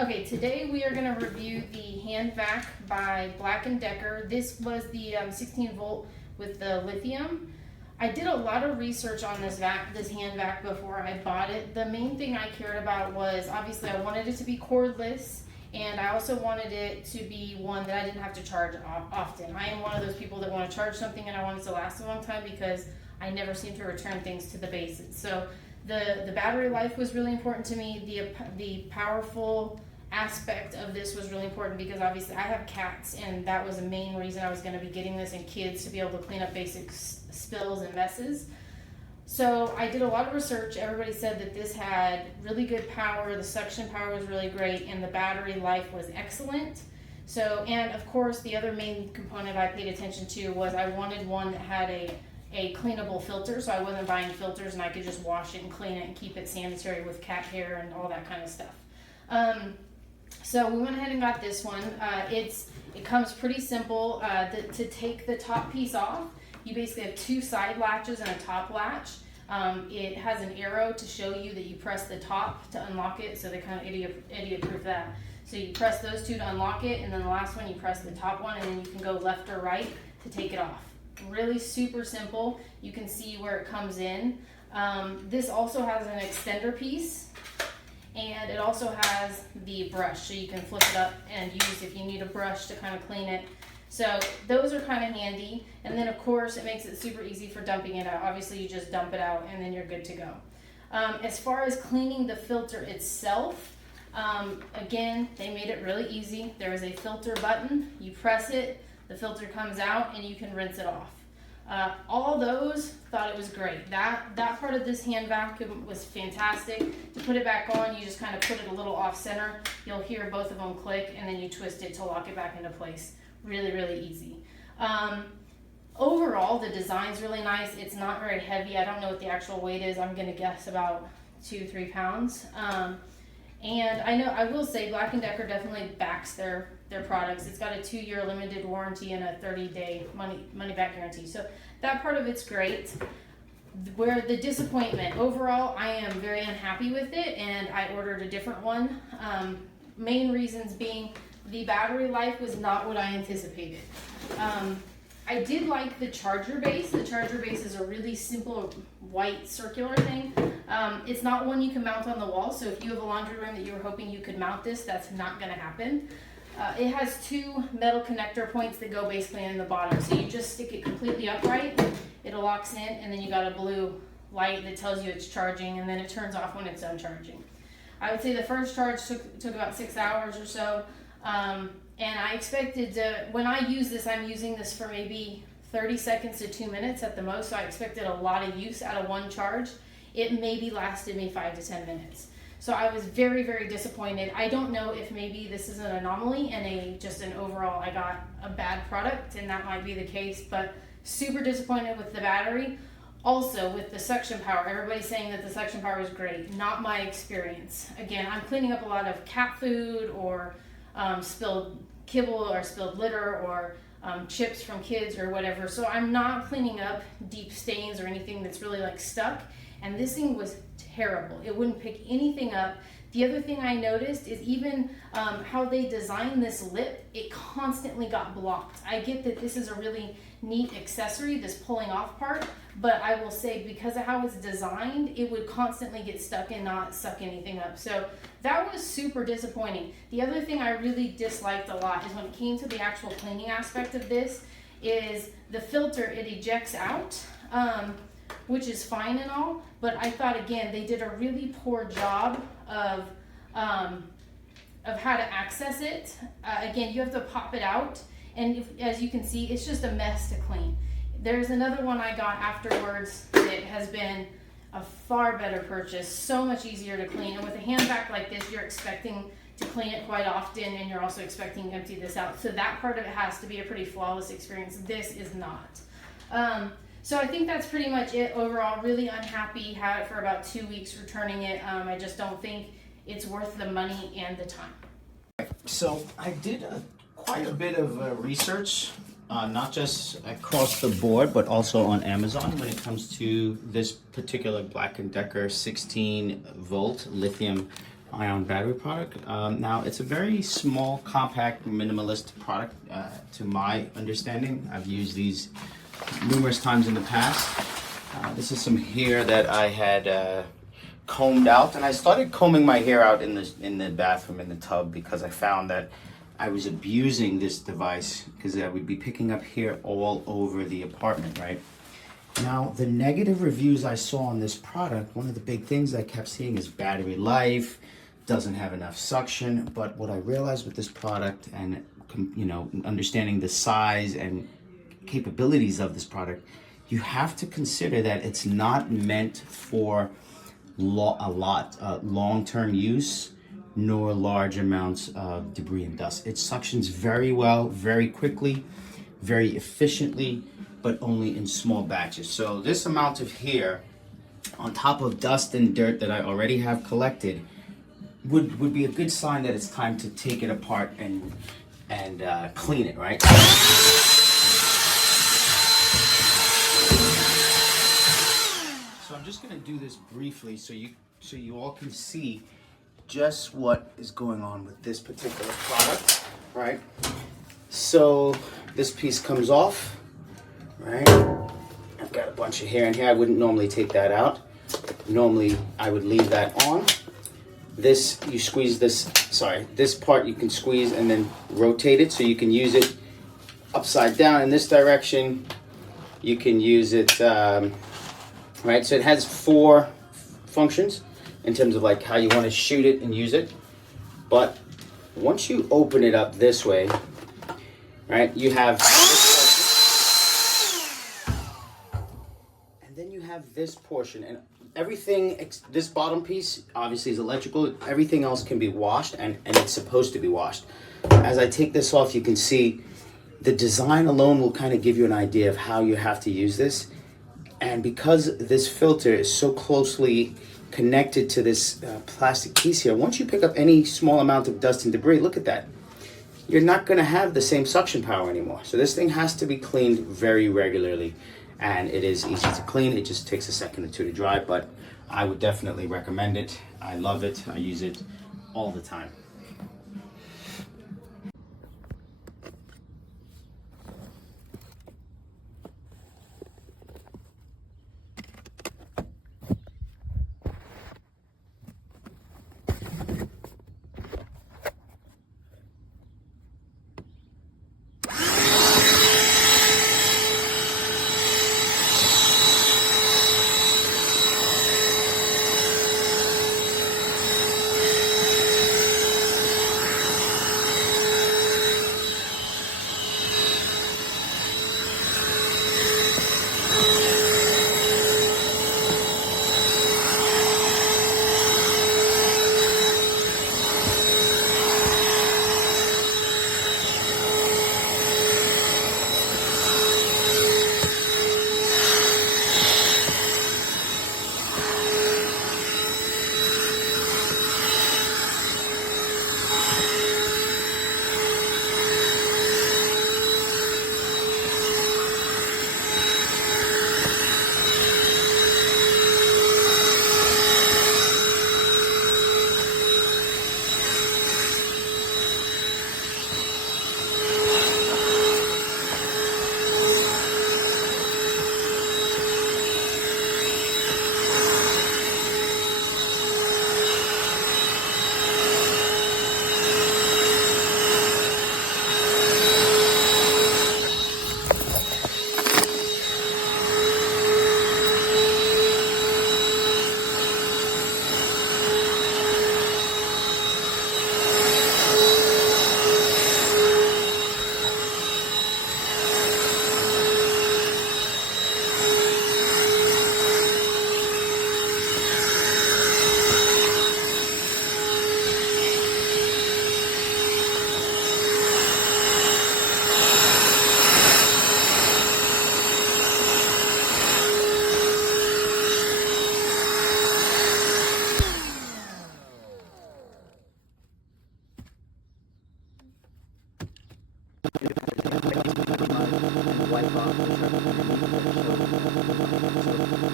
Okay, today we are going to review the hand vac by Black+Decker. This was the 16 volt with the lithium. I did a lot of research on this hand vac before I bought it. The main thing I cared about was, obviously I wanted it to be cordless, and I also wanted it to be one that I didn't have to charge often. I am one of those people that want to charge something and I want it to last a long time because I never seem to return things to the bases. So the battery life was really important to me. The powerful aspect of this was really important because obviously I have cats, and that was the main reason I was going to be getting this, and kids to be able to clean up basic spills and messes. So I did a lot of research. Everybody said that this had really good power, the suction power was really great, and the battery life was excellent. So, and of course the other main component I paid attention to was I wanted one that had a cleanable filter, so I wasn't buying filters and I could just wash it and clean it and keep it sanitary with cat hair and all that kind of stuff. So we went ahead and got this one. It comes pretty simple. To take the top piece off, you basically have two side latches and a top latch. It has an arrow to show you that you press the top to unlock it, so they kind of idiot-proof that. So you press those two to unlock it, and then the last one you press the top one, and then you can go left or right to take it off. Really super simple. You can see where it comes in. This also has an extender piece, and it also has the brush, so you can flip it up and use if you need a brush to kind of clean it. So those are kind of handy, and then of course it makes it super easy for dumping it out. Obviously you just dump it out and then you're good to go. As far as cleaning the filter itself, again, they made it really easy. There is a filter button, you press it, the filter comes out, and you can rinse it off. All those, thought it was great. That part of this hand vacuum was fantastic. To put it back on, you just kind of put it a little off center. You'll hear both of them click, and then you twist it to lock it back into place. Really, really easy. Overall, the design's really nice. It's not very heavy. I don't know what the actual weight is. I'm gonna guess about 2-3 pounds. And I will say Black+Decker definitely backs their products. It's got a 2-year limited warranty and a 30-day money back guarantee. So that part of it's great. Where the disappointment, overall, I am very unhappy with it, and I ordered a different one. Main reasons being the battery life was not what I anticipated. I did like the charger base. The charger base is a really simple white circular thing. It's not one you can mount on the wall, so if you have a laundry room that you were hoping you could mount this, that's not gonna happen. It has two metal connector points that go basically in the bottom, so you just stick it completely upright, it locks in, and then you got a blue light that tells you it's charging, and then it turns off when it's done charging. I would say the first charge took about 6 hours or so. And I expected when I use this, I'm using this for maybe 30 seconds to 2 minutes at the most, so I expected a lot of use out of one charge. It maybe lasted me 5 to 10 minutes. So I was very, very disappointed. I don't know if maybe this is an anomaly and just an overall, I got a bad product, and that might be the case, but super disappointed with the battery. Also with the suction power, everybody's saying that the suction power is great. Not my experience. Again, I'm cleaning up a lot of cat food or spilled kibble or spilled litter or chips from kids or whatever, so I'm not cleaning up deep stains or anything that's really like stuck, and this thing was terrible. It wouldn't pick anything up. The other thing I noticed is even how they designed this lip, it constantly got blocked. I get that this is a really neat accessory, this pulling off part, but I will say because of how it's designed, it would constantly get stuck and not suck anything up. So that was super disappointing. The other thing I really disliked a lot is when it came to the actual cleaning aspect of this, is the filter, it ejects out, which is fine and all, but I thought again they did a really poor job of how to access it. Again, you have to pop it out, and as you can see, it's just a mess to clean. There's another one I got afterwards that has been a far better purchase, so much easier to clean, and with a hand vac like this, you're expecting to clean it quite often, and you're also expecting to empty this out. So that part of it has to be a pretty flawless experience. This is not. So I think that's pretty much it overall. Really unhappy, had it for about 2 weeks returning it. I just don't think it's worth the money and the time. So I did quite a bit of research, not just across the board, but also on Amazon when it comes to this particular Black+Decker 16 volt lithium ion battery product. Now it's a very small, compact, minimalist product to my understanding. I've used these numerous times in the past. This is some hair that I had combed out, and I started combing my hair out in the bathroom in the tub because I found that I was abusing this device because I would be picking up hair all over the apartment, right? Now, the negative reviews I saw on this product, one of the big things I kept seeing is battery life, doesn't have enough suction. But what I realized with this product and, you know, understanding the size and capabilities of this product, you have to consider that it's not meant for long-term use, nor large amounts of debris and dust. It suctions very well, very quickly, very efficiently, but only in small batches. So this amount of hair on top of dust and dirt that I already have collected would be a good sign that it's time to take it apart and clean it, right? So I'm just gonna do this briefly so you all can see just what is going on with this particular product, right? So this piece comes off, right? I've got a bunch of hair in here. I wouldn't normally take that out. Normally I would leave that on. This, you squeeze this, this part you can squeeze and then rotate it so you can use it upside down in this direction. You can use it, right? So it has 4 functions in terms of like how you want to shoot it and use it. But once you open it up this way, right, you have this portion, and then you have this portion, and everything, this bottom piece obviously is electrical. Everything else can be washed, and it's supposed to be washed. As I take this off, you can see the design alone will kind of give you an idea of how you have to use this. And because this filter is so closely connected to this plastic piece here, once you pick up any small amount of dust and debris, look at that, you're not going to have the same suction power anymore. So this thing has to be cleaned very regularly, and it is easy to clean. It just takes a second or two to dry, but I would definitely recommend it. I love it. I use it all the time.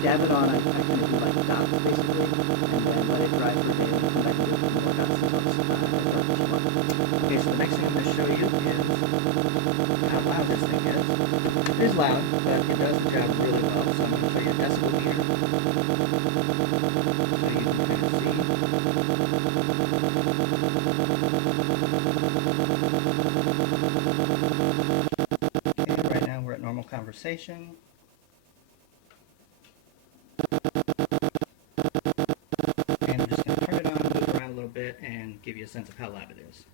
Dab it on, I kind of do like dots basically, and then let it dry for a day and come back to it. loud, but it does the job really well. So I'm going to show you a decibel meter. So you can kind of see. Okay, right now we're at normal conversation. And I'm just going to turn it on, move it around a little bit, and give you a sense of how loud it is.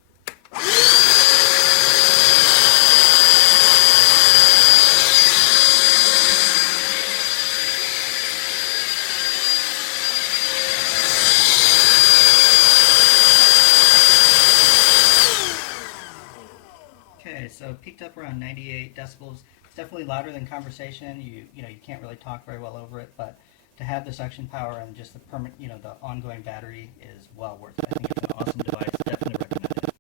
Okay, so peaked up around 98 decibels. It's definitely louder than conversation. You can't really talk very well over it, but to have the suction power and just the the ongoing battery is well worth it. I think it's an awesome device. Definitely recommend it.